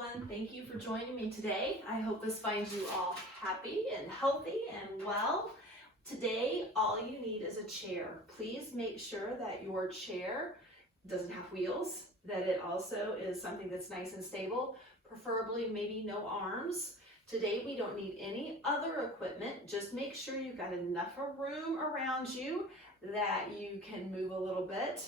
everyone. Thank you for joining me today. I hope this finds you all happy and healthy and well. Today, all you need is a chair. Please make sure that your chair doesn't have wheels, that it also is something that's nice and stable, preferably maybe no arms. Today, we don't need any other equipment. Just make sure you've got enough room around you that you can move a little bit,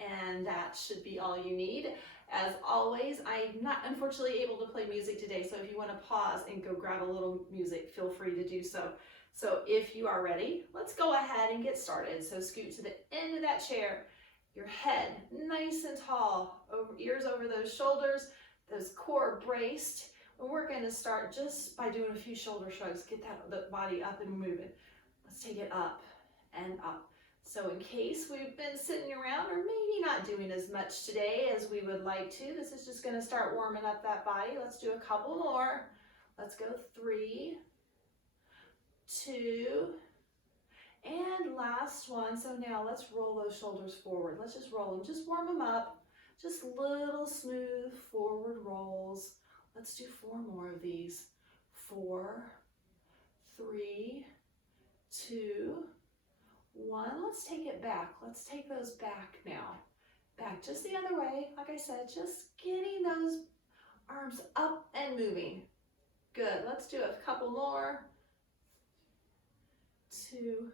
and that should be all you need. As always, I'm not unfortunately able to play music today, so if you want to pause and go grab a little music, feel free to do so. So if you are ready, let's go ahead and get started. So scoot to the end of that chair, your head nice and tall, ears over those shoulders, those core braced. And we're going to start just by doing a few shoulder shrugs. Get the body up and moving. Let's take it up and up. So in case we've been sitting around or maybe not doing as much today as we would like to, this is just going to start warming up that body. Let's do a couple more. Let's go 3, 2, and last one. So now let's roll those shoulders forward. Let's just roll them. Just warm them up. Just little smooth forward rolls. Let's do 4 more of these. 4, 3, 2, 1. Let's take it back. Let's take those back now. Back just the other way. Like I said, just getting those arms up and moving. Good. Let's do a couple more. 2,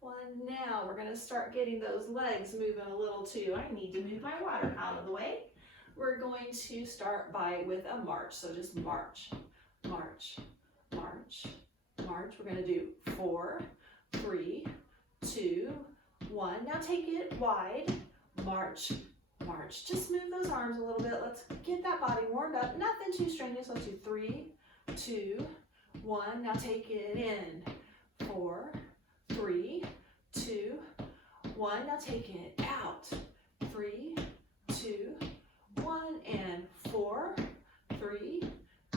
1. Now we're going to start getting those legs moving a little too. I need to move my water out of the way. We're going to start with a march. So just march, march, march, march. We're going to do 4, 3, 2, 1. Now take it wide. March, march. Just move those arms a little bit. Let's get that body warmed up. Nothing too strenuous. Let's do 3, 2, 1. Now take it in. 4, 3, 2, 1. Now take it out. 3, 2, 1. And 4, 3,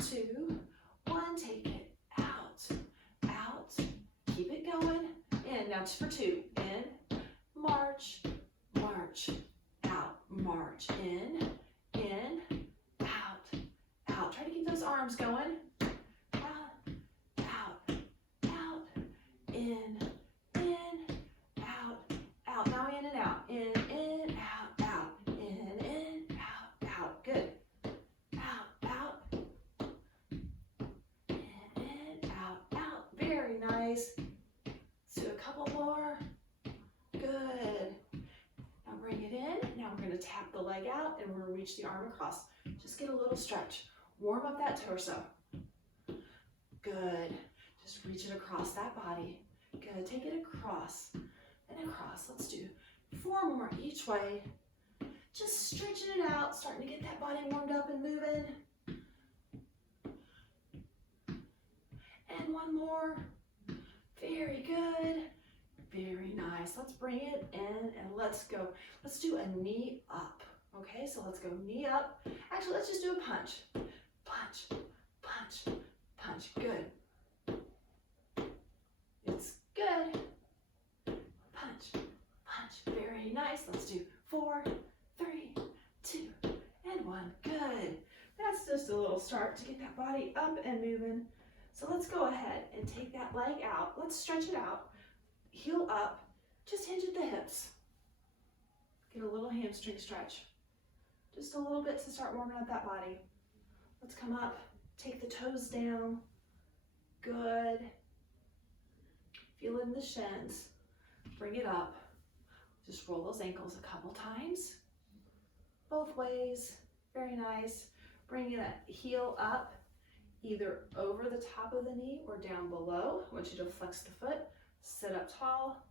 2, 1. Take it out, out. Keep it going. In. Now for 2. In, march, march, out, march. In, out, out. Try to keep those arms going. Out, out, out. In, out, out. Now in and out. In, out, out. In, out, out. Good. Out, out. In, out, out. Very nice. Let's do a couple more. Good. Now bring it in. Now we're going to tap the leg out and we're going to reach the arm across. Just get a little stretch. Warm up that torso. Good. Just reach it across that body. Good. Take it across and across. Let's do 4 more each way. Just stretching it out, starting to get that body warmed up and moving. And 1 more. Very good. Very nice. Let's bring it in and let's go. Let's do a knee up. Okay, so let's go knee up. Actually, let's just do a punch. Punch, punch, punch. Good. It's good. Punch, punch. Very nice. Let's do 4, 3, 2, and 1. Good. That's just a little start to get that body up and moving. So let's go ahead and take that leg out. Let's stretch it out. Heel up. Just hinge at the hips. Get a little hamstring stretch. Just a little bit to start warming up that body. Let's come up. Take the toes down. Good. Feel it in the shins. Bring it up. Just roll those ankles a couple times. Both ways. Very nice. Bring that heel up, either over the top of the knee or down below. I want you to flex the foot. Sit up tall.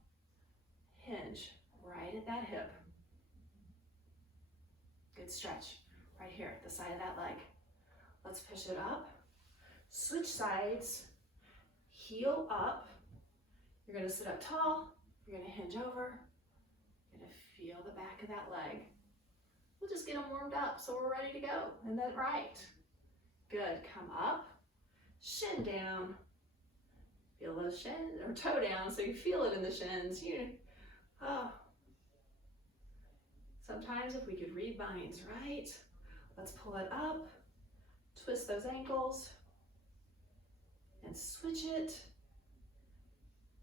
Hinge right at that hip. Good stretch right here at the side of that leg. Let's push it up. Switch sides. Heel up. You're going to sit up tall. You're going to hinge over. You're going to feel the back of that leg. We'll just get them warmed up so we're ready to go. And then right. Good. Come up. Shin down. Feel those shins, or toe down, so you feel it in the shins. Sometimes if we could read minds, right? Let's pull it up, Twist those ankles and switch it.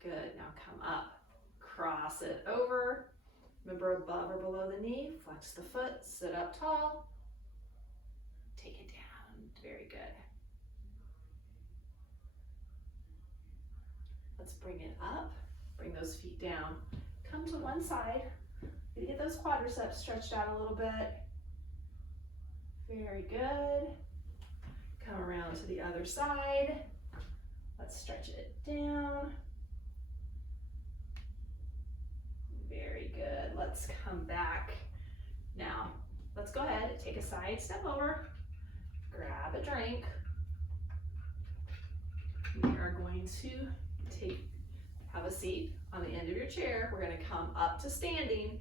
Good, now come up, cross it over. Remember, above or below the knee, flex the foot, sit up tall. Take it down, very good. Let's bring it up, bring those feet down. Come to one side, get those quadriceps stretched out a little bit. Very good. Come around to the other side. Let's stretch it down. Very good. Let's come back. Now, let's go ahead and take a side step over. Grab a drink. We are going to have a seat on the end of your chair. We're going to come up to standing,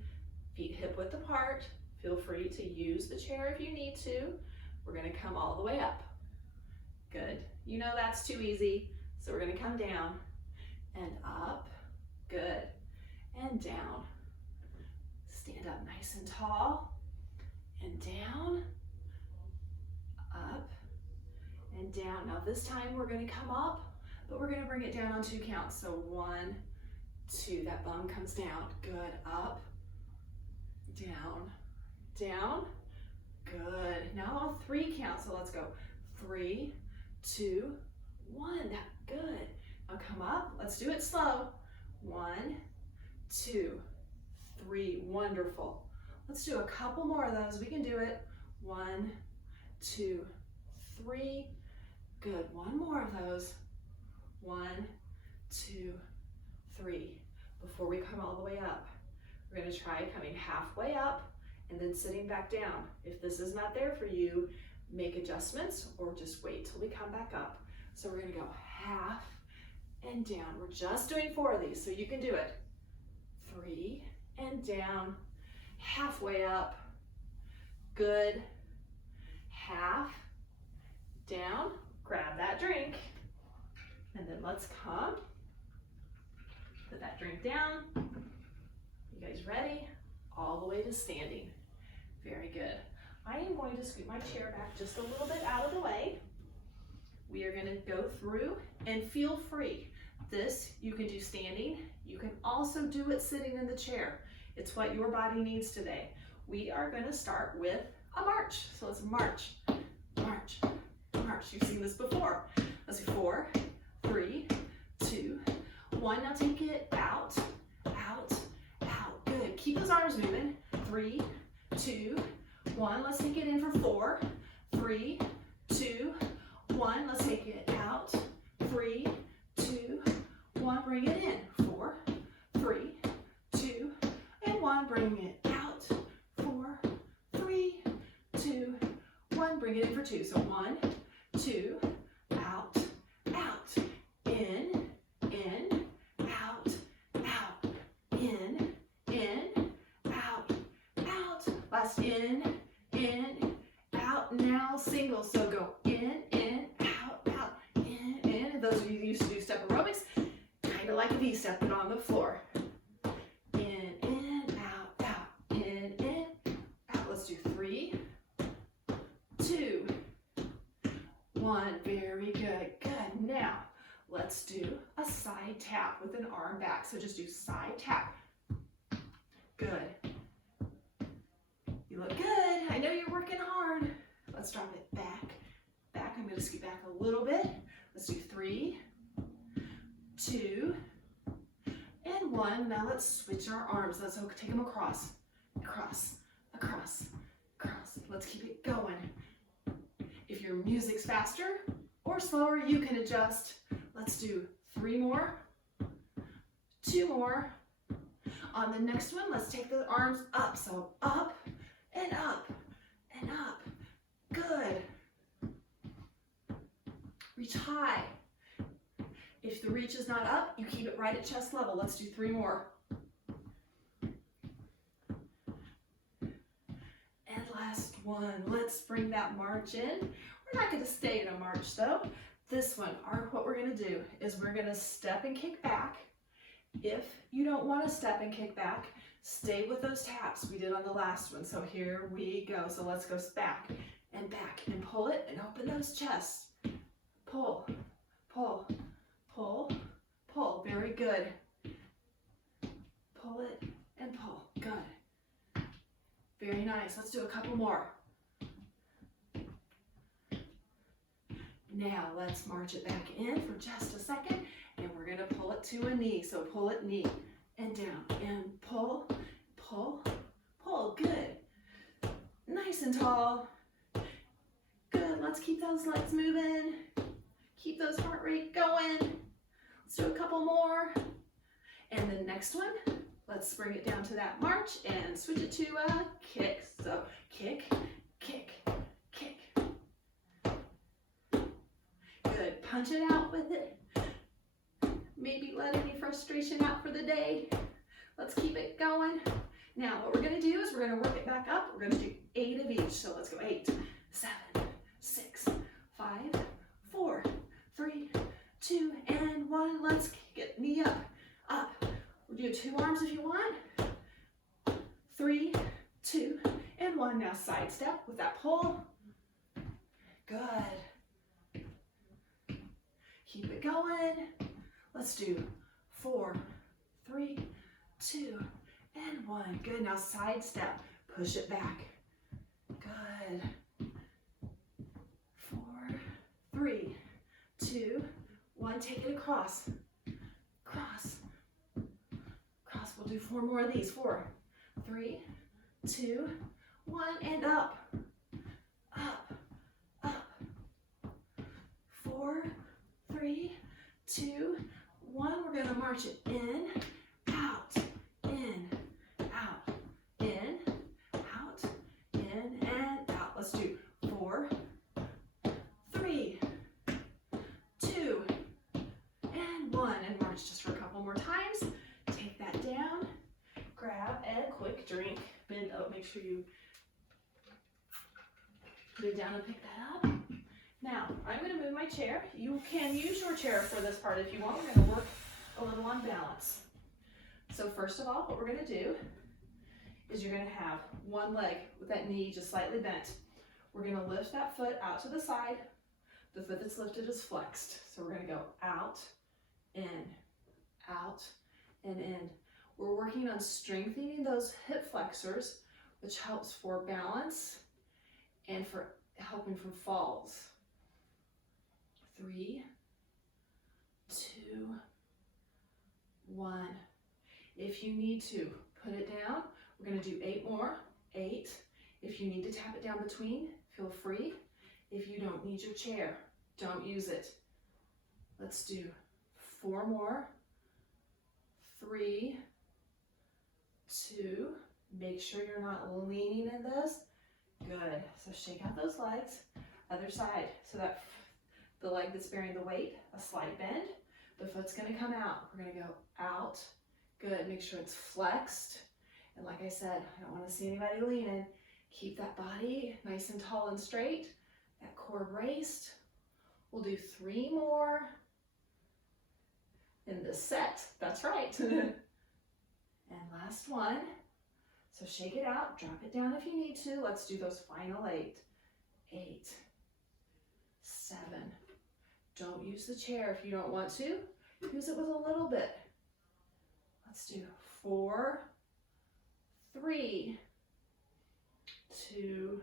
feet hip width apart. Feel free to use the chair if you need to. We're going to come all the way up. Good. You know that's too easy. So we're going to come down and up. Good. And down. Stand up nice and tall. And down. Up. And down. Now this time we're going to come up, but we're going to bring it down on 2 counts. So 1, 2. That bum comes down. Good. Up. Down. Down. Good. Now on 3 counts. So let's go. 3, 2, 1. Good. Now come up. Let's do it slow. 1, 2, 3. Wonderful. Let's do a couple more of those. We can do it. 1, 2, 3. Good. One more of those. 1, 2, 3. Before we come all the way up, we're going to try coming halfway up and then sitting back down. If this is not there for you, make adjustments or just wait till we come back up. So we're going to go half and down. We're just doing 4 of these, so you can do it. 3 and down, halfway up. Good. Half, down, grab that drink, and then let's come. Put that drink down. You guys ready? All the way to standing. Very good. I am going to scoot my chair back just a little bit out of the way. We are going to go through and feel free. This you can do standing. You can also do it sitting in the chair. It's what your body needs today. We are going to start with a march. So let's march, march, march. You've seen this before. Let's do 4, 3, 2, 1. Now take it out, out, out. Good. Keep those arms moving. 3, 2, 1. Let's take it in for 4, 3, 2, 1. Let's take it out. 3, 2, 1. Bring it in. 4, 3, 2, and 1. Bring it out. 4, 3, 2, 1. Bring it in for 2. So 1, 2, out, out, in, out, out, in, out, out. Last in, out. Now single. So go in, out, out, in. And those of you who used to do step aerobics, kind of like a V-step, but on the floor. In, out, out, in, out. Let's do 3, 2, 1. Very good. Good. Now, let's do a side tap with an arm back. So just do side tap. Good. You look good. I know you're working hard. Let's drop it back. Back. I'm going to scoot back a little bit. Let's do 3, 2, and 1. Now let's switch our arms. Let's take them across, across, across, across. Let's keep it going. If your music's faster or slower, you can adjust. Let's do 3 more, 2 more. On the next one, let's take the arms up. So up and up and up. Good. Reach high. If the reach is not up, you keep it right at chest level. Let's do 3 more. And last one. Let's bring that march in. We're not going to stay in a march though. This one, what we're going to do is we're going to step and kick back. If you don't want to step and kick back, stay with those taps we did on the last one. So here we go. So let's go back and back, and pull it and open those chests. Pull, pull, pull, pull. Very good. Pull it and pull. Good. Very nice. Let's do a couple more. Now let's march it back in for just a second, and we're going to pull it to a knee. So pull it, knee, and down, and pull, pull, pull. Good. Nice and tall. Good. Let's keep those legs moving. Keep those heart rate going. Let's do a couple more. And the next one, let's bring it down to that march and switch it to a kick. So kick, kick, kick. Good. Punch it out with it. Maybe let any frustration out for the day. Let's keep it going. Now what we're going to do is we're going to work it back up. We're going to do 8 of each. So let's go 8, 7, 6, 5, 4, 3, 2, and 1. Let's get knee up, up. We'll do 2 arms if you want. 3, 2, and 1. Now side step with that pull. Good. Keep it going. Let's do 4, 3, 2, and 1. Good. Now side step. Push it back. Good. 4, 3, 2, 1. Take it across. Cross. Cross. We'll do 4 more of these. 4, 3, 2, 1, and up. Up. Up. 4, 3, 2, 1. We're going to march it in, out, in, out, in, out, in, and out. Let's do 4, 3, 2, and 1. And march just for a couple more times. Take that down. Grab a quick drink. Bend up. Make sure you put it down and pick that up. Now, I'm going to move my chair. You can use your chair for this part if you want. We're going to work a little on balance. So first of all, what we're going to do is you're going to have one leg with that knee just slightly bent. We're going to lift that foot out to the side. The foot that's lifted is flexed. So we're going to go out, in, and in. We're working on strengthening those hip flexors, which helps for balance and for helping from falls. 3, 2, 1. If you need to, put it down. We're going to do 8 more. 8. If you need to tap it down between, feel free. If you don't need your chair, don't use it. Let's do 4 more. 3, 2. Make sure you're not leaning in this. Good. So shake out those legs. Other side. So that the leg that's bearing the weight, a slight bend. The foot's going to come out. We're going to go out. Good. Make sure it's flexed. And like I said, I don't want to see anybody leaning. Keep that body nice and tall and straight. That core braced. We'll do 3 more in this set. That's right. And last one. So shake it out. Drop it down if you need to. Let's do those final 8. 8, 7. Don't use the chair if you don't want to. Use it with a little bit. Let's do 4, 3, 2,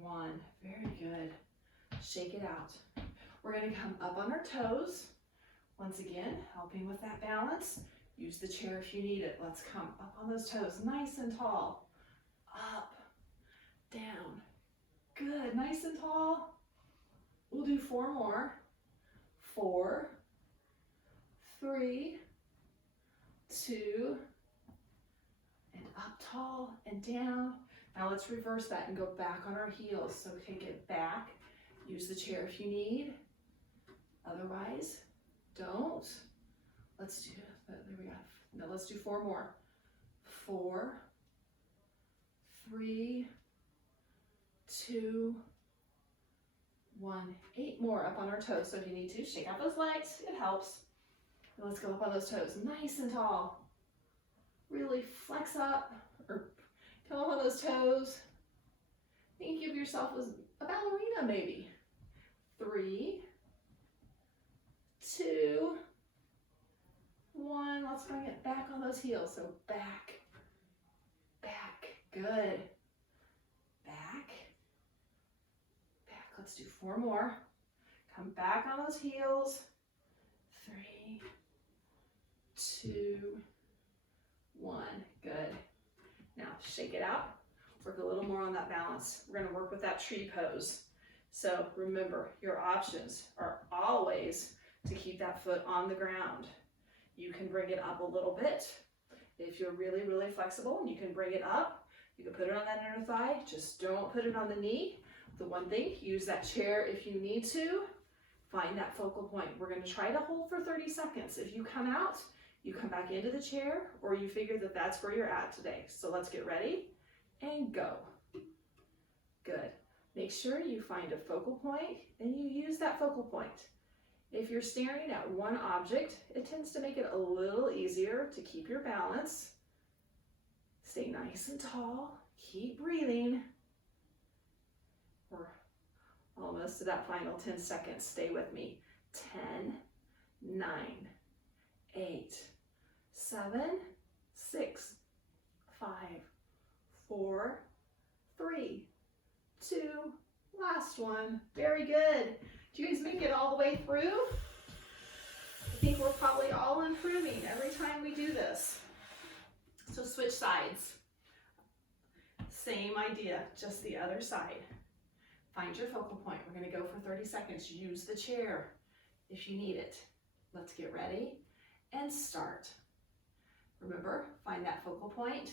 1. Very good. Shake it out. We're going to come up on our toes. Once again, helping with that balance. Use the chair if you need it. Let's come up on those toes, nice and tall. Up, down. Good, nice and tall. We'll do 4 more. 4, 3, 2, and up tall and down. Now let's reverse that and go back on our heels. So take it back. Use the chair if you need. Otherwise, don't. Let's do, there we go. Now let's do 4 more. 4, 3, 2, 1. 8 more up on our toes. So if you need to, shake out those legs. It helps. And let's go up on those toes, nice and tall. Really flex up, or come up on those toes. Thank you. think of yourself as a ballerina maybe. 3, 2, 1. Let's bring it back on those heels. So back, back, good. Back, back. Let's do 4 more. Come back on those heels. 3, 2, 1. Good. Now shake it out. Work a little more on that balance. We're going to work with that tree pose. So remember, your options are always to keep that foot on the ground. You can bring it up a little bit. If you're really, really flexible and you can bring it up, you can put it on that inner thigh. Just don't put it on the knee. The one thing, use that chair if you need to. Find that focal point. We're going to try to hold for 30 seconds. If you come out, you come back into the chair, or you figure that that's where you're at today. So let's get ready and go. Good. Make sure you find a focal point and you use that focal point. If you're staring at one object, it tends to make it a little easier to keep your balance. Stay nice and tall. Keep breathing. We're almost to that final 10 seconds. Stay with me. 10, 9, 8, 7, 6, 5, 4, 3, 2, last one. Very good. Do you guys make it all the way through? I think we're probably all improving every time we do this. So switch sides. Same idea, just the other side. Find your focal point. We're going to go for 30 seconds. Use the chair if you need it. Let's get ready and start. Remember, find that focal point.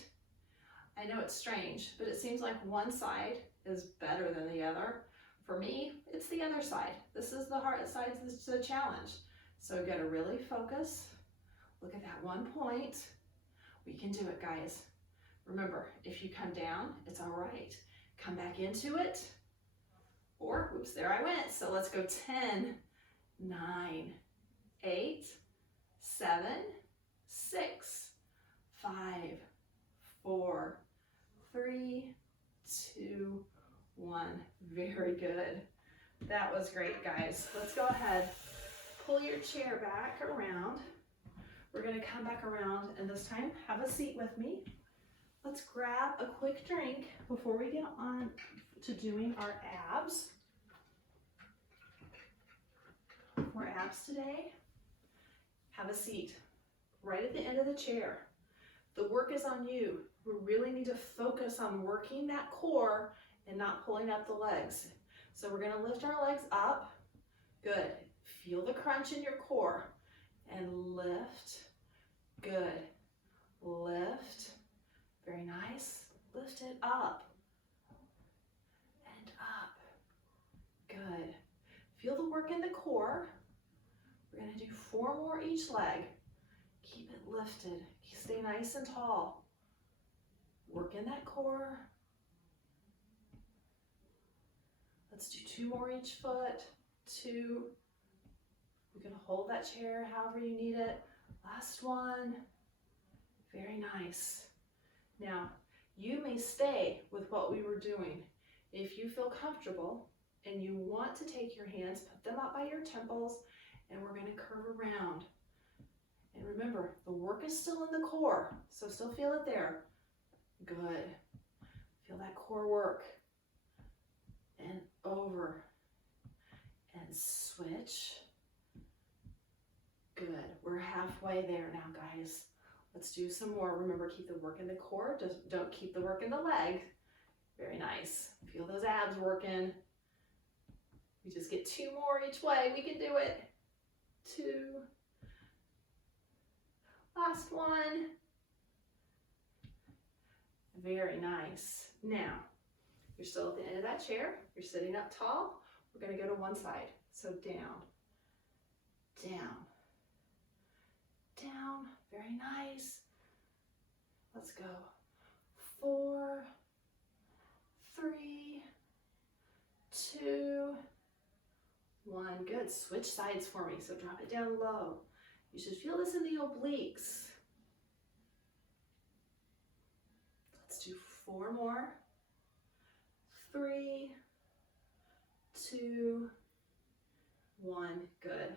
I know it's strange, but it seems like one side is better than the other. For me, it's the other side. This is the hard side, this is the challenge. So we've got to really focus. Look at that one point. We can do it, guys. Remember, if you come down, it's all right. Come back into it. Or, oops, there I went. So let's go 10, 9, 8, 7, 6, 5, 4, 3, 2, 1. Very good. That was great, guys. Let's go ahead. Pull your chair back around. We're going to come back around, and this time have a seat with me. Let's grab a quick drink before we get on to doing our abs. For abs today, have a seat right at the end of the chair. The work is on you. We really need to focus on working that core and not pulling up the legs. So we're going to lift our legs up. Good. Feel the crunch in your core and lift. Good. Lift. Very nice. Lift it up and up. Good. Feel the work in the core. We're going to do 4 more each leg. Keep it lifted. Stay nice and tall. Work in that core. Let's do 2 more each foot. 2. You can hold that chair however you need it. Last one. Very nice. Now, you may stay with what we were doing. If you feel comfortable and you want to take your hands, put them up by your temples, and we're going to curve around. And remember, the work is still in the core, so still feel it there. Good. Feel that core work. And over. And switch. Good. We're halfway there now, guys. Let's do some more. Remember, keep the work in the core. Just don't keep the work in the leg. Very nice. Feel those abs working. We just get 2 more each way. We can do it. 2. Last one. Very nice. Now, you're still at the end of that chair. You're sitting up tall. We're going to go to one side. So down, down, down. Very nice. Let's go. 4, 3, 2, 1. Good. Switch sides for me. So drop it down low. You should feel this in the obliques. Let's do 4 more. 3, 2, 1. Good.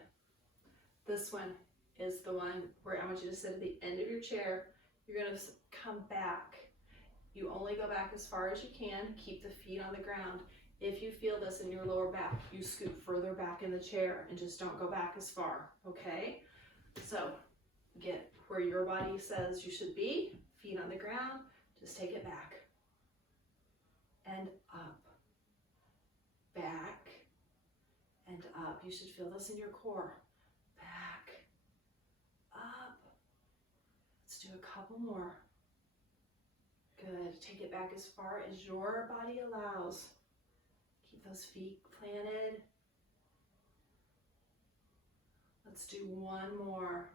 This one is the one where I want you to sit at the end of your chair. You're going to come back. You only go back as far as you can. Keep the feet on the ground. If you feel this in your lower back, you scoot further back in the chair and just don't go back as far, okay? So get where your body says you should be, feet on the ground, just take it back and up, back and up. You should feel this in your core. Back, up. Let's do a couple more. Good. Take it back as far as your body allows. Keep those feet planted. Let's do one more.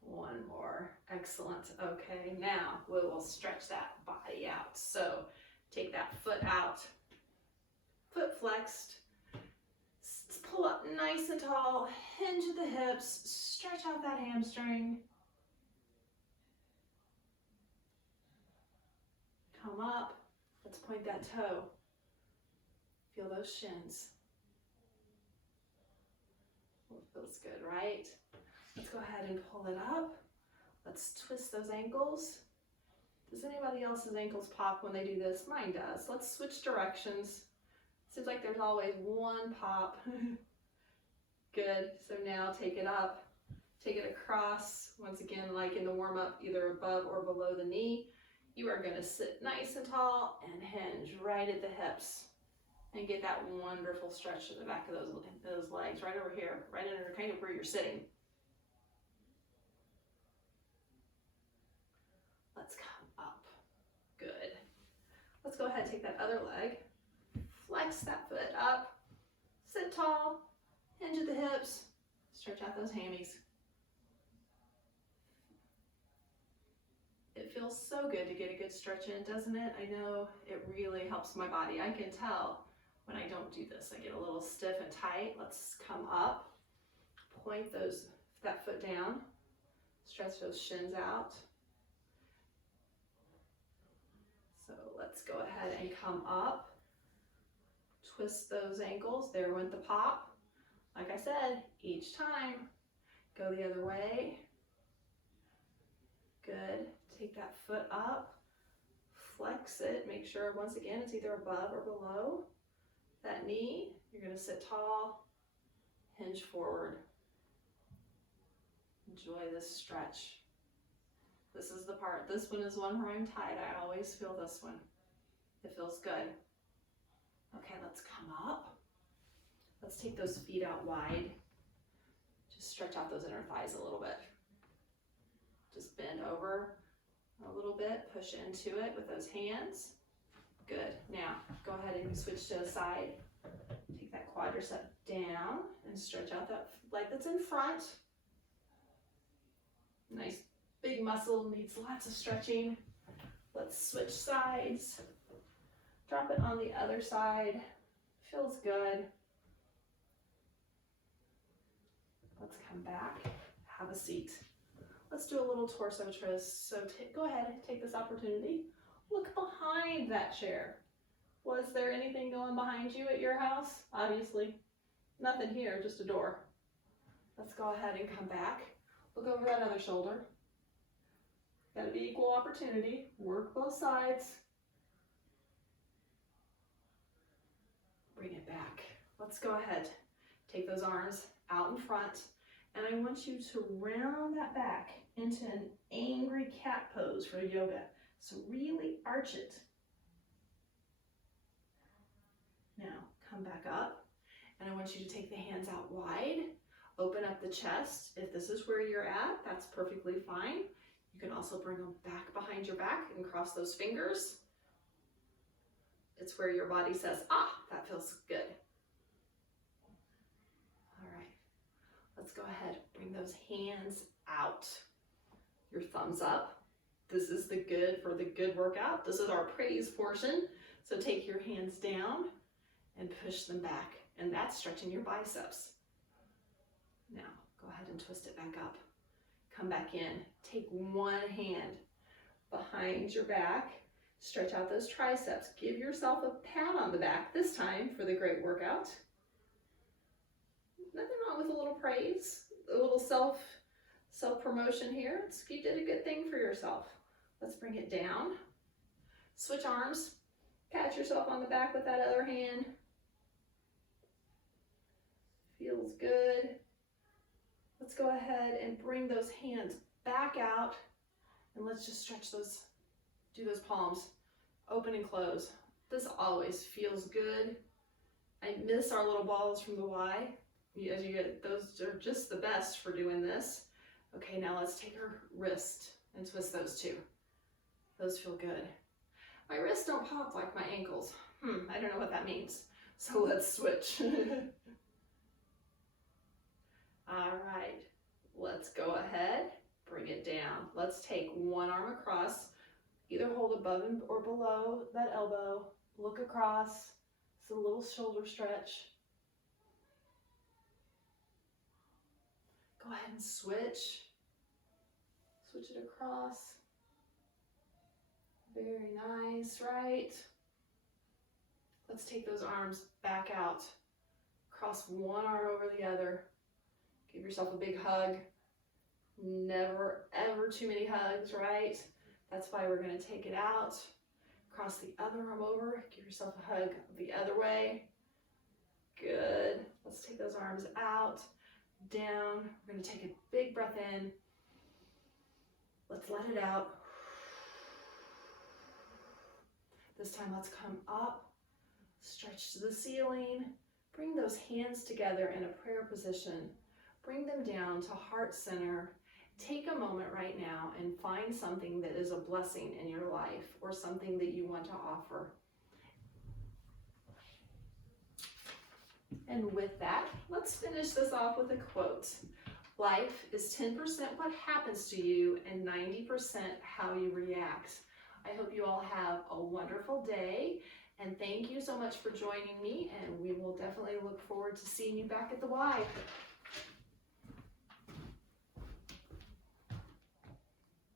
One more. Excellent. Okay, now we will stretch that body out. So take that foot out, foot flexed. Pull up nice and tall, hinge at the hips, stretch out that hamstring. Come up, let's point that toe. Feel those shins. Well, it feels good, right? Let's go ahead and pull it up. Let's twist those ankles. Does anybody else's ankles pop when they do this? Mine does. Let's switch directions. Seems like there's always one pop. Good. So now take it up. Take it across. Once again, like in the warm-up, either above or below the knee. You are going to sit nice and tall and hinge right at the hips. And get that wonderful stretch to the back of those legs right over here, right under kind of where you're sitting. Let's come up. Good. Let's go ahead and take that other leg. Flex that foot up. Sit tall. Hinge at the hips. Stretch out those hammies. It feels so good to get a good stretch in, doesn't it? I know it really helps my body. I can tell when I don't do this. I get a little stiff and tight. Let's come up. Point that foot down. Stretch those shins out. So let's go ahead and come up. Twist those ankles. There went the pop. Like I said, each time, go the other way. Good. Take that foot up. Flex it. Make sure, once again, it's either above or below that knee. You're going to sit tall. Hinge forward. Enjoy this stretch. This is the part. This one is one where I'm tight. I always feel this one. It feels good. Okay, let's come up. Let's take those feet out wide. Just stretch out those inner thighs a little bit. Just bend over a little bit. Push into it with those hands. Good. Now, go ahead and switch to the side. Take that quadricep down and stretch out that leg that's in front. Nice big muscle, needs lots of stretching. Let's switch sides. Drop it on the other side. Feels good. Let's come back, have a seat. Let's do a little torso twist. So go ahead, take this opportunity. Look behind that chair. Was there anything going behind you at your house? Obviously, nothing here, just a door. Let's go ahead and come back. Look over that other shoulder. Gotta be equal opportunity. Work both sides. Bring it back. Let's go ahead. Take those arms out in front, and I want you to round that back into an angry cat pose for yoga. So really arch it. Now come back up, and I want you to take the hands out wide. Open up the chest. If this is where you're at, that's perfectly fine. You can also bring them back behind your back and cross those fingers. It's where your body says, ah, that feels good. All right, let's go ahead. Bring those hands out. Your thumbs up. This is the good for the good workout. This is our praise portion. So take your hands down and push them back. And that's stretching your biceps. Now, go ahead and twist it back up. Come back in. Take one hand behind your back. Stretch out those triceps. Give yourself a pat on the back this time for the great workout. Nothing wrong with a little praise, a little self-promotion here. You did a good thing for yourself. Let's bring it down. Switch arms. Pat yourself on the back with that other hand. Feels good. Let's go ahead and bring those hands back out, and let's just stretch those, do those palms, open and close. This always feels good. I miss our little balls from the Y. As you get, those are just the best for doing this. Okay, now let's take our wrist and twist those two. Those feel good. My wrists don't pop like my ankles. I don't know what that means. So let's switch. All right, let's go ahead, bring it down. Let's take one arm across, either hold above or below that elbow, look across. It's a little shoulder stretch. Go ahead and switch it across. Very nice, right? Let's take those arms back out. Cross one arm over the other. Give yourself a big hug. Never, ever too many hugs, right? That's why we're gonna take it out. Cross the other arm over. Give yourself a hug the other way. Good. Let's take those arms out, down. We're gonna take a big breath in. Let's let it out. This time, let's come up, stretch to the ceiling. Bring those hands together in a prayer position. Bring them down to heart center. Take a moment right now and find something that is a blessing in your life or something that you want to offer. And with that, let's finish this off with a quote. Life is 10% what happens to you and 90% how you react. I hope you all have a wonderful day, and thank you so much for joining me, and we will definitely look forward to seeing you back at the Y.